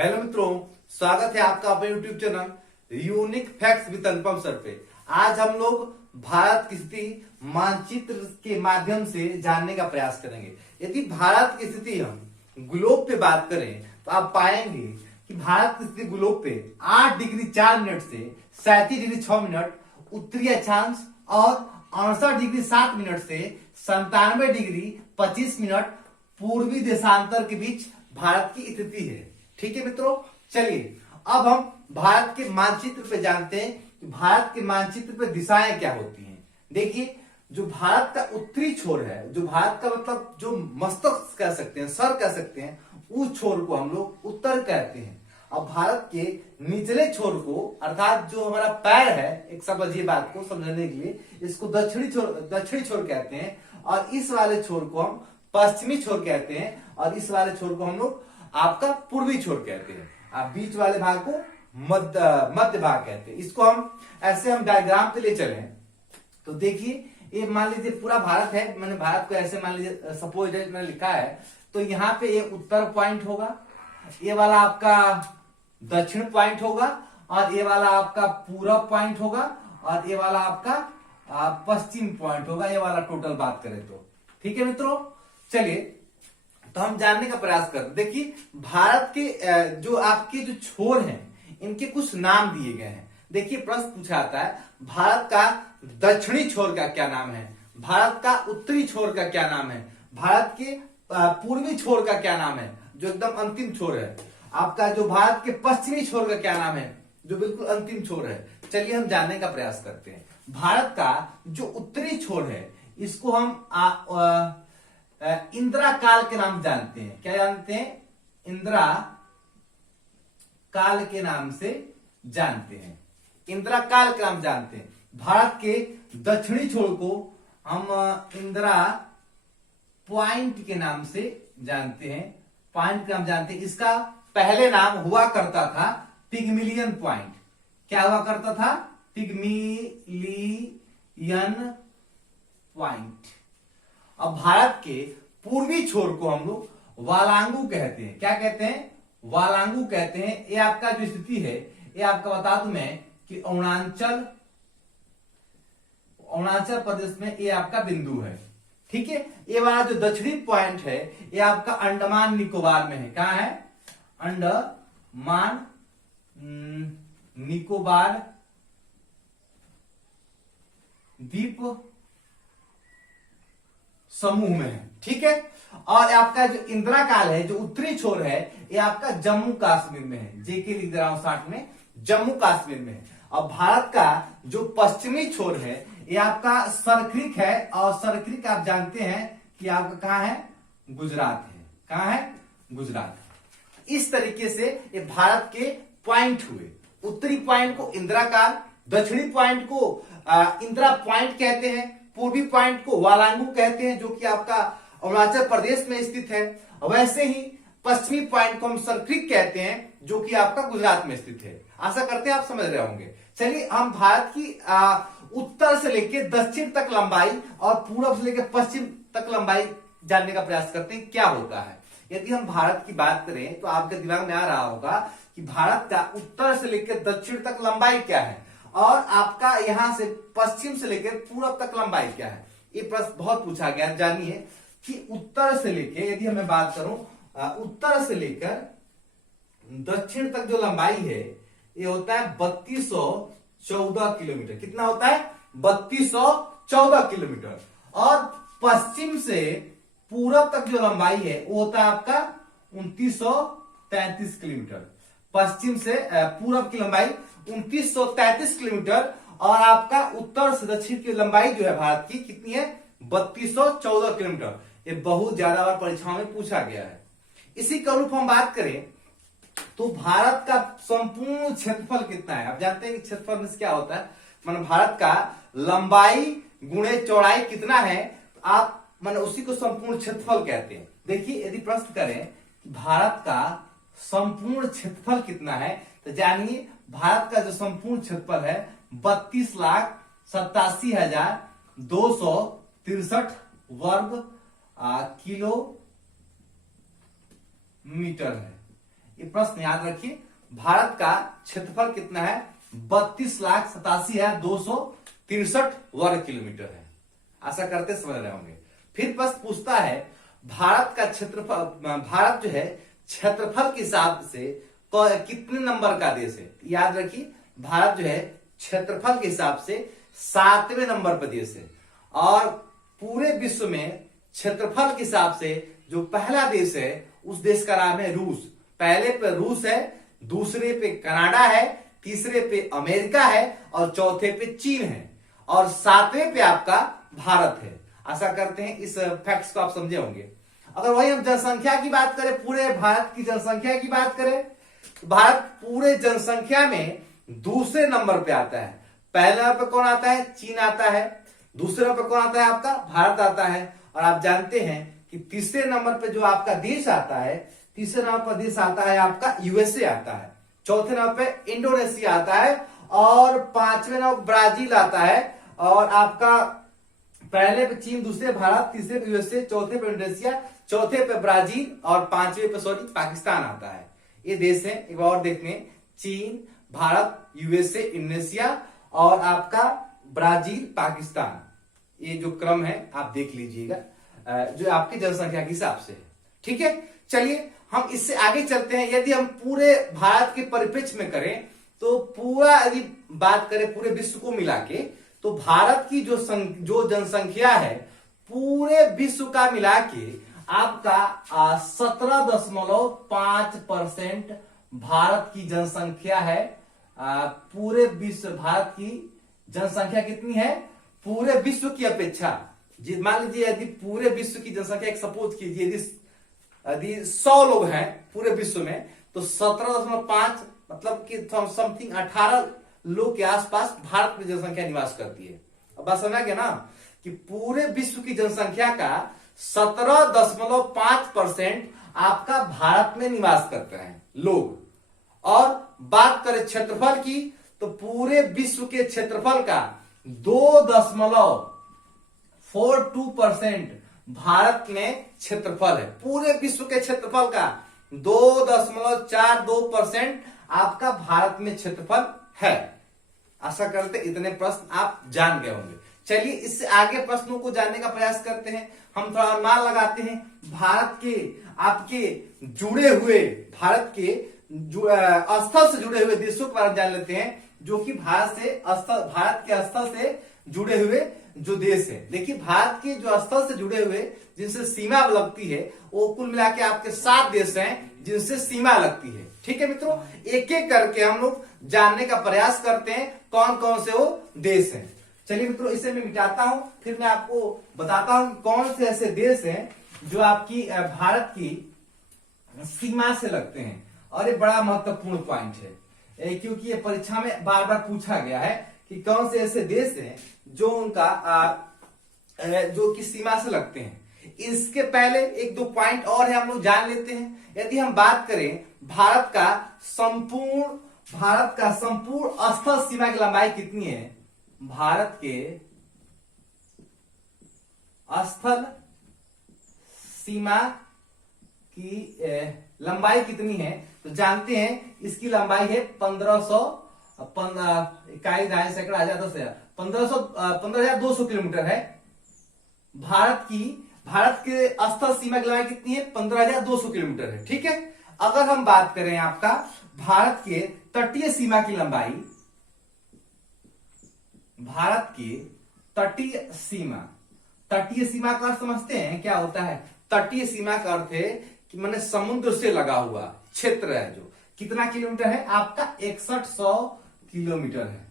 Hello मित्रों, स्वागत है आपका अपने YouTube channel unique facts with Anupam sir पे। आज हम लोग भारत की स्थिति मानचित्र के माध्यम से जानने का प्रयास करेंगे। यदि भारत की स्थिति हम ग्लोब पे बात करें तो आप पाएंगे कि भारत की स्थिति ग्लोब पे 8 डिग्री 4 मिनट से 37 डिग्री 6 मिनट उत्तरी अक्षांश और 68 डिग्री 7 मिनट से 97 डिग्री 25 मिनट पूर्वी देशांतर के बीच भारत की स्थिति है। ठीक है मित्रों, चलिए अब हम भारत के मानचित्र पे जानते हैं कि भारत के मानचित्र पे दिशाएं क्या होती हैं। देखिए, जो भारत का उत्तरी छोर है, जो भारत का मतलब जो मस्तक कह सकते हैं, सर कह सकते हैं, उस छोर को हम लोग उत्तर कहते हैं। अब भारत के निचले छोर को अर्थात जो हमारा पैर है, एक समझिए बात को समझने के लिए, इसको दक्षिणी छोर कहते हैं और इस वाले छोर को हम पश्चिमी छोर कहते हैं और इस वाले छोर को हम लोग आपका पूर्वी छोर कहते हैं। आप बीच वाले भाग को मध्य भाग कहते हैं। इसको हम ऐसे हम डायग्राम पे ले चले तो देखिए, ये मान लीजिए पूरा भारत है, मैंने भारत को ऐसे मान लीजिए सपोज मैंने लिखा है, तो यहाँ पे ये उत्तर पॉइंट होगा, ये वाला आपका दक्षिण पॉइंट होगा और ये वाला आपका पूरब पॉइंट होगा और ये वाला आपका पश्चिम पॉइंट होगा। ये वाला टोटल बात करें तो ठीक है मित्रों। चलिए तो हम जानने का प्रयास करते। देखिए, भारत के जो आपके जो छोर हैं, इनके कुछ नाम दिए गए हैं। देखिए, प्रश्न पूछा जाता है भारत का दक्षिणी छोर का क्या नाम है, भारत का उत्तरी छोर का क्या नाम है, भारत के पूर्वी छोर का क्या नाम है, जो एकदम अंतिम छोर है, आपका जो भारत के पश्चिमी छोर का क्या नाम है, जो बिल्कुल अंतिम छोर है। चलिए हम जानने का प्रयास करते हैं। भारत का जो उत्तरी छोर है, इसको हम इंदिरा काल के नाम जानते हैं। क्या जानते हैं? इंदिरा काल के नाम से जानते हैं। इंदिरा काल के नाम जानते हैं। भारत के दक्षिणी छोर को हम इंदिरा पॉइंट के नाम से जानते हैं। पॉइंट का नाम जानते हैं। इसका पहले नाम हुआ करता था पिग्मिलियन पॉइंट। क्या हुआ करता था? पिग्मिलियन पॉइंट। अब भारत के पूर्वी छोर को हम लोग वालांगू कहते हैं। क्या कहते हैं? वालांगू कहते हैं। ये आपका जो स्थिति है, ये आपका बता दूं मैं कि अरुणाचल प्रदेश में ये आपका बिंदु है। ठीक है। ये वाला जो दक्षिणी पॉइंट है, ये आपका अंडमान निकोबार में है। कहां है? अंडमान निकोबार द्वीप समूह में है। ठीक है। और आपका जो इंदिरा काल है, जो उत्तरी छोर है, ये आपका जम्मू कश्मीर में है। जेके लिख दे रहा हूं साथ में, जम्मू कश्मीर में है। और भारत का जो पश्चिमी छोर है, ये आपका सरक्रिक है और सरक्रिक आप जानते हैं कि आपका कहां है? गुजरात है। कहां है? गुजरात। इस तरीके से ये भारत के पॉइंट हुए। उत्तरी पॉइंट को इंदिरा काल, दक्षिणी पॉइंट को इंदिरा पॉइंट कहते हैं, पूर्वी पॉइंट को वालांगू कहते हैं, जो कि आपका अरुणाचल प्रदेश में स्थित है। वैसे ही पश्चिमी पॉइंट को हम सरक्रिक कहते हैं, जो कि आपका गुजरात में स्थित है। आशा करते हैं आप समझ रहे होंगे। चलिए हम भारत की उत्तर से लेकर दक्षिण तक लंबाई और पूर्व से लेकर पश्चिम तक लंबाई जानने का प्रयास करते हैं क्या होता है। यदि हम भारत की बात करें तो आपके दिमाग में आ रहा होगा कि भारत का उत्तर से लेकर दक्षिण तक लंबाई क्या है और आपका यहां से पश्चिम से लेकर पूर्व तक लंबाई क्या है। ये प्रश्न बहुत पूछा गया। जानिए कि उत्तर से लेकर, यदि मैं बात करूं उत्तर से लेकर दक्षिण तक जो लंबाई है, ये होता है 3214 किलोमीटर। कितना होता है? 3214 किलोमीटर। और पश्चिम से पूर्व तक जो लंबाई है, वो होता है आपका 2933 किलोमीटर। पश्चिम से पूर्व की लंबाई 2933 किलोमीटर और आपका उत्तर से दक्षिण की लंबाई जो है भारत की कितनी है? 3214 किलोमीटर। ये बहुत ज्यादा बार परीक्षाओं में पूछा गया है। इसी का रूप हम बात करें तो भारत का संपूर्ण क्षेत्रफल कितना है? आप जानते हैं कि क्षेत्रफल में क्या होता है, माने भारत का लंबाई गुणे चौड़ाई कितना है, तो आप माने उसी को संपूर्ण क्षेत्रफल कहते हैं। देखिए, यदि प्रश्न करें कि भारत का संपूर्ण क्षेत्रफल कितना है, तो जानिए भारत का जो संपूर्ण क्षेत्रफल है 32,87,263 वर्ग किलोमीटर है। ये प्रश्न याद रखिए। भारत का क्षेत्रफल कितना है? 32,87,263 वर्ग किलोमीटर है। आशा करते समझ रहे होंगे। फिर प्रश्न पूछता है भारत का क्षेत्रफल, भारत जो है क्षेत्रफल के हिसाब से कितने नंबर का देश है? याद रखिए भारत जो है क्षेत्रफल के हिसाब से 7वें नंबर पर देश है। और पूरे विश्व में क्षेत्रफल के हिसाब से जो पहला देश है उस देश का नाम है रूस। पहले पे रूस है, दूसरे पे कनाडा है, तीसरे पे अमेरिका है और चौथे पे चीन है और 7वें पे आपका भारत है। आशा करते हैं इस फैक्ट्स को आप समझे होंगे। अगर वही हम जनसंख्या की बात करें, पूरे भारत की जनसंख्या की बात करें, तो भारत पूरे जनसंख्या में दूसरे नंबर पे आता है। पहले नंबर पे कौन आता है? चीन आता है। दूसरे नंबर पे कौन आता है? आपका भारत आता है। और आप जानते हैं कि तीसरे नंबर पे जो आपका देश आता है, तीसरे नंबर पर देश आता है आपका यूएसए आता है। चौथे नंबर पे इंडोनेशिया आता है और 5वें नंबर ब्राजील आता है। और आपका पहले पे चीन, दूसरे भारत, तीसरे पे यूएसए, चौथे पे इंडोनेशिया, चौथे पे ब्राजील और 5वें पे पाकिस्तान आता है। ये देश है, एक बार और देखने, चीन, भारत, यूएसए, इंडोनेशिया और आपका ब्राजील, पाकिस्तान। ये जो क्रम है आप देख लीजिएगा जो आपकी जनसंख्या के हिसाब से है। ठीक है, चलिए हम इससे आगे चलते हैं। यदि हम पूरे भारत के परिप्रेक्ष्य में करें तो पूरा यदि बात करें पूरे विश्व को मिला के, तो भारत की जो जनसंख्या है पूरे विश्व का मिला के आपका 17.5% भारत की जनसंख्या है। पूरे विश्व, भारत की जनसंख्या कितनी है पूरे विश्व की अपेक्षा? मान लीजिए यदि पूरे विश्व की जनसंख्या, एक सपोज कीजिए यदि 100 लोग हैं पूरे विश्व में, तो 17.5 मतलब कि समथिंग 18 लोग के आसपास भारत में जनसंख्या निवास करती है। अब बात समझ गया ना कि पूरे विश्व की जनसंख्या का 17.5% आपका भारत में निवास करते हैं लोग। और बात करें क्षेत्रफल की, तो पूरे विश्व के क्षेत्रफल का 2.42% भारत में क्षेत्रफल है। पूरे विश्व के क्षेत्रफल का 2.42% आपका भारत में क्षेत्रफल है। आशा करते इतने प्रश्न आप जान गए होंगे। चलिए इससे आगे प्रश्नों को जानने का प्रयास करते हैं। हम थोड़ा अनुमान लगाते हैं भारत के आपके जुड़े हुए, भारत के स्थल से जुड़े हुए देशों के बारे में जान लेते हैं, जो कि भारत के स्थल से जुड़े हुए जो देश है। देखिए भारत के जो स्थल से जुड़े हुए जिनसे सीमा लगती है वो कुल मिला के आपके 7 देश हैं जिनसे सीमा लगती है। ठीक है मित्रों, एक एक करके हम लोग जानने का प्रयास करते हैं कौन कौन से वो देश हैं। चलिए मित्रों, इसे मैं मिटाता हूं, फिर मैं आपको बताता हूं कौन से ऐसे देश हैं जो आपकी भारत की सीमा से लगते हैं। और ये बड़ा महत्वपूर्ण पॉइंट है क्योंकि ये परीक्षा में बार बार पूछा गया है कि कौन से ऐसे देश हैं जो उनका जो कि सीमा से लगते हैं। इसके पहले 1-2 पॉइंट और है, हम लोग जान लेते हैं। यदि हम बात करें भारत का संपूर्ण स्थल सीमा की लंबाई कितनी है, भारत के स्थल सीमा की लंबाई कितनी है, तो जानते हैं इसकी लंबाई है 15,200 किलोमीटर है। भारत के स्थल सीमा की लंबाई कितनी है? 15,200 किलोमीटर है। ठीक है, अगर हम बात करें आपका भारत के तटीय सीमा की लंबाई, भारत की तटीय सीमा का अर्थ समझते हैं क्या होता है? तटीय सीमा का अर्थ है कि माने समुद्र से लगा हुआ क्षेत्र है, जो कितना किलोमीटर है आपका 6100 किलोमीटर है।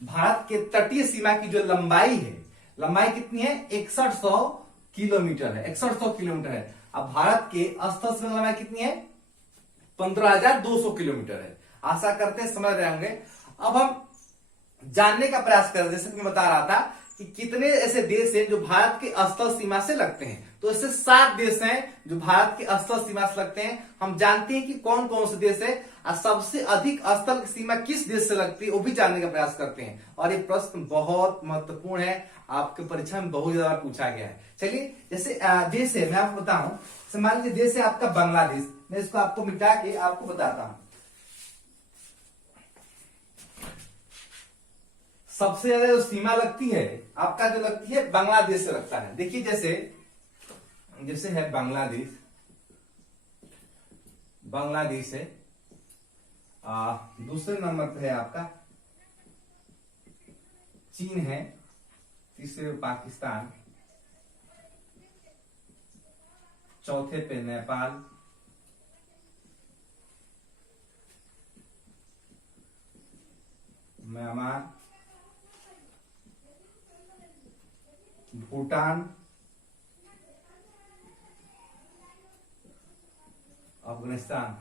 भारत के तटीय सीमा की जो लंबाई है, लंबाई कितनी है? 6100 किलोमीटर है, 6100 किलोमीटर है। अब भारत के स्थल सीमा लंबाई कितनी है? 15,200 किलोमीटर है। आशा करते हैं समझ रहे होंगे। अब हम जानने का प्रयास कर रहे हैं, जैसे मैं बता रहा था कि कितने ऐसे देश हैं जो भारत के स्थल सीमा से लगते हैं। तो ऐसे 7 देश हैं जो भारत के स्थल सीमा से लगते हैं। हम जानते हैं कि कौन कौन से देश है और सबसे अधिक स्थल सीमा किस देश से लगती है वो भी जानने का प्रयास करते हैं। और ये प्रश्न बहुत महत्वपूर्ण है, आपके परीक्षा में बहुत ज्यादा पूछा गया है। चलिए जैसे देश है, मैं आपको बताऊं, मान लीजिए देश है आपका बांग्लादेश। मैं इसको आपको मिटा के आपको बताता हूं। सबसे ज्यादा जो सीमा लगती है आपका, जो लगती है बांग्लादेश से लगता है। देखिए जैसे है बांग्लादेश, बांग्लादेश है, दूसरे नंबर पे है आपका चीन है, तीसरे पे पाकिस्तान, चौथे पे नेपाल, म्यांमार, भूटान, अफगानिस्तान।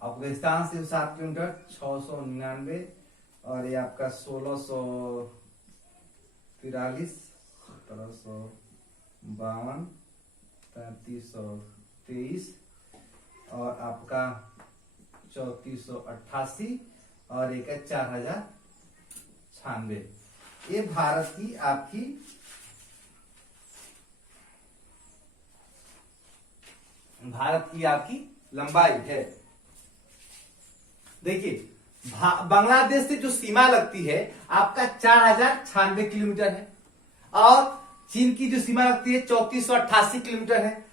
अफगानिस्तान से 7 किलोमीटर 699, और ये आपका 1643, 1752, 3323, और आपका 3488, और एक है 4096। ये भारत की आपकी लंबाई है। देखिए बांग्लादेश से जो सीमा लगती है आपका 4096 किलोमीटर है, और चीन की जो सीमा लगती है 3488 किलोमीटर है।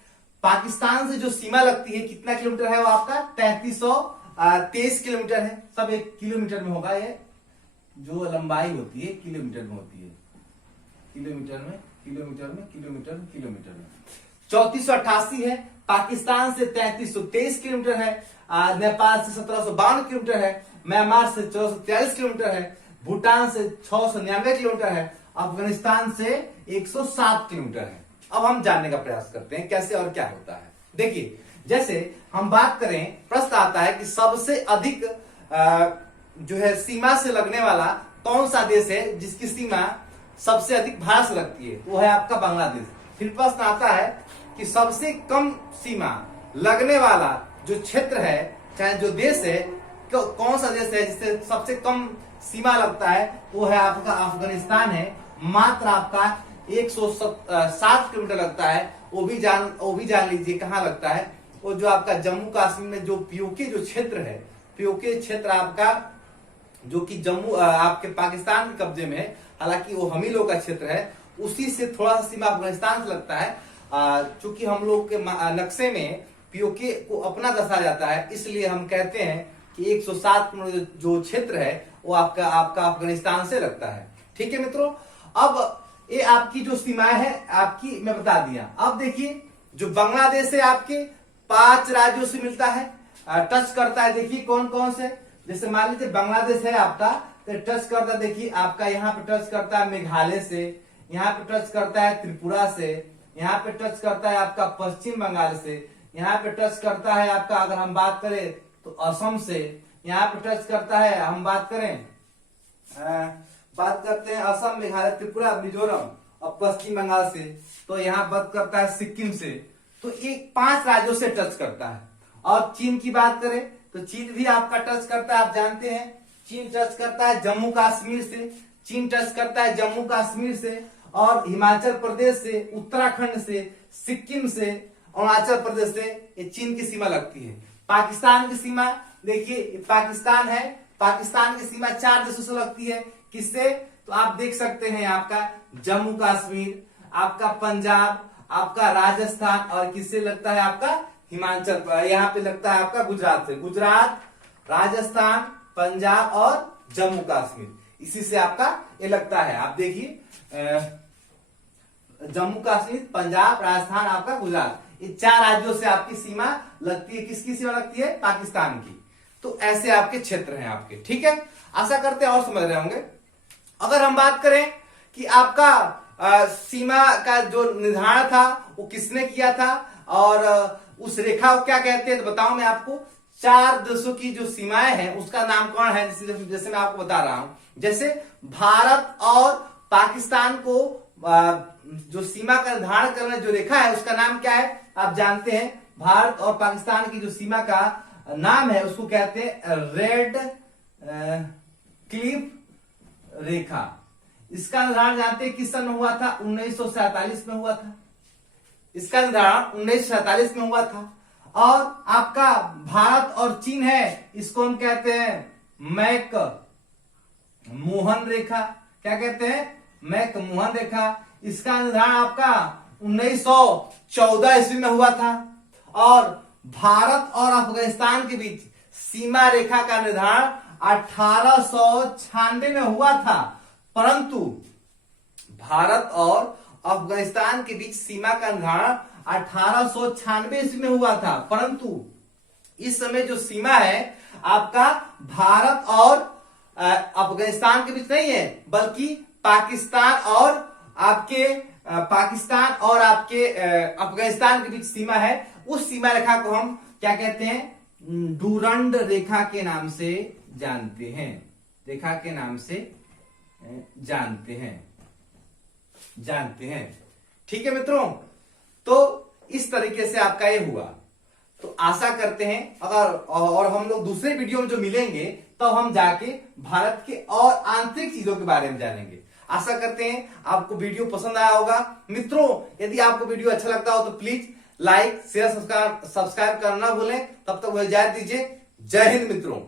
पाकिस्तान से जो सीमा लगती है कितना किलोमीटर है वो आपका 3323 किलोमीटर है। सब एक किलोमीटर में होगा, ये जो लंबाई होती है किलोमीटर में होती है, किलोमीटर में 3488 है। पाकिस्तान से 3323 किलोमीटर है, नेपाल से 1752 किलोमीटर है, म्यांमार से 1443 किलोमीटर है, भूटान से 699 किलोमीटर है, अफगानिस्तान से 107 किलोमीटर है। अब हम जानने का प्रयास करते हैं कैसे और क्या होता है। देखिए जैसे हम बात करें, प्रश्न आता है कि सबसे अधिक जो है सीमा से लगने वाला कौन सा देश है जिसकी सीमा सबसे अधिक भारत से लगती है, वो है आपका बांग्लादेश। फिर प्रश्न आता है कि सबसे कम सीमा लगने वाला जो क्षेत्र है, चाहे जो देश है, कौन सा देश है जिससे सबसे कम सीमा लगता है, वो है आपका अफगानिस्तान है। मात्र आपका 107 किलोमीटर लगता है। वो भी जान लीजिए कहाँ लगता है, वो जो आपका जम्मू कश्मीर में जो पीओके जो क्षेत्र है, पीओके क्षेत्र आपका जो कि जम्मू आपके पाकिस्तान के कब्जे में है, हालांकि वो हम ही लोग का क्षेत्र है, उसी से थोड़ा सा सीमा अफगानिस्तान से लगता है। चूंकि हम लोग के नक्शे में पीओके को अपना दर्शाया जाता है, इसलिए हम कहते हैं कि 107 किलोमीटर जो क्षेत्र है वो आपका अफगानिस्तान से लगता है। ठीक है मित्रों, अब ये आपकी जो सीमाएं है आपकी मैं बता दिया। अब देखिए जो बांग्लादेश है आपके 5 राज्यों से मिलता है, टच करता है। देखिए कौन कौन से, जैसे मान लीजिए बांग्लादेश है आपका, तो टच करता है, देखिए आपका यहाँ पे टच करता है मेघालय से, यहाँ पे टच करता है त्रिपुरा से, यहाँ पे टच करता है आपका पश्चिम बंगाल से, यहाँ पे टच करता है आपका, अगर हम बात करें तो असम से, यहाँ पे टच करता है, हम बात करते हैं असम, मेघालय, त्रिपुरा, मिजोरम और पश्चिम बंगाल से, तो यहाँ बात करता है सिक्किम से। तो ये 5 राज्यों से टच करता है। और चीन की बात करें तो चीन भी आपका टच करता है, आप जानते हैं चीन टच करता है जम्मू कश्मीर से, चीन टच करता है जम्मू कश्मीर से, और हिमाचल प्रदेश से, उत्तराखंड से, सिक्किम से, अरुणाचल प्रदेश से ये चीन की सीमा लगती है। पाकिस्तान की सीमा देखिए, पाकिस्तान है, पाकिस्तान की सीमा 4 देशों से लगती है। किससे, तो आप देख सकते हैं आपका जम्मू कश्मीर, आपका पंजाब, आपका राजस्थान, और किससे लगता है आपका हिमाचल, यहाँ पे लगता है आपका गुजरात से। गुजरात, राजस्थान, पंजाब और जम्मू कश्मीर, इसी से आपका ये लगता है। आप देखिए जम्मू कश्मीर, पंजाब, राजस्थान, आपका गुजरात, ये 4 राज्यों से आपकी सीमा लगती है। किसकी सीमा लगती है, पाकिस्तान की। तो ऐसे आपके क्षेत्र हैं आपके। ठीक है, आशा करते हैं और समझ रहे होंगे। अगर हम बात करें कि आपका सीमा का जो निर्धारण था वो किसने किया था, और उस रेखा को क्या कहते हैं, तो बताऊं मैं आपको। 4 देशों की जो सीमाएं हैं उसका नाम कौन है, जैसे मैं आपको बता रहा हूं। जैसे भारत और पाकिस्तान को जो सीमा का निर्धारण करने जो रेखा है उसका नाम क्या है, आप जानते हैं। भारत और पाकिस्तान की जो सीमा का नाम है उसको कहते हैं रेड क्लिफ रेखा। इसका निर्धारण जानते हैं किस सन में हुआ था, 1947 में हुआ था। इसका निर्धारण 1947 में हुआ था। और आपका भारत और चीन है, इसको हम कहते हैं मैक मोहन रेखा। क्या कहते हैं? मैक मोहन रेखा। इसका निर्धारण आपका 1914 ईस्वी में हुआ था। और भारत और अफगानिस्तान के बीच सीमा रेखा का निर्धारण 1896 में हुआ था। परंतु भारत और अफगानिस्तान के बीच सीमा का निर्धारण 1896 ईस्वी में हुआ था, परंतु इस समय जो सीमा है आपका भारत और अफगानिस्तान के बीच नहीं है, बल्कि पाकिस्तान और आपके अफगानिस्तान के बीच सीमा है। उस सीमा रेखा को हम क्या कहते हैं? डूरंड रेखा के नाम से जानते हैं। रेखा के नाम से जानते हैं। ठीक है मित्रों, तो इस तरीके से आपका ये हुआ। तो आशा करते हैं अगर और हम लोग दूसरे वीडियो में जो मिलेंगे तो हम जाके भारत के और आंतरिक चीजों के बारे में जानेंगे। आशा करते हैं आपको वीडियो पसंद आया होगा। मित्रों, यदि आपको वीडियो अच्छा लगता हो तो प्लीज लाइक शेयर सब्सक्राइब करना ना भूलें। तब तक मुझे इजाजत दीजिए। जय हिंद मित्रों।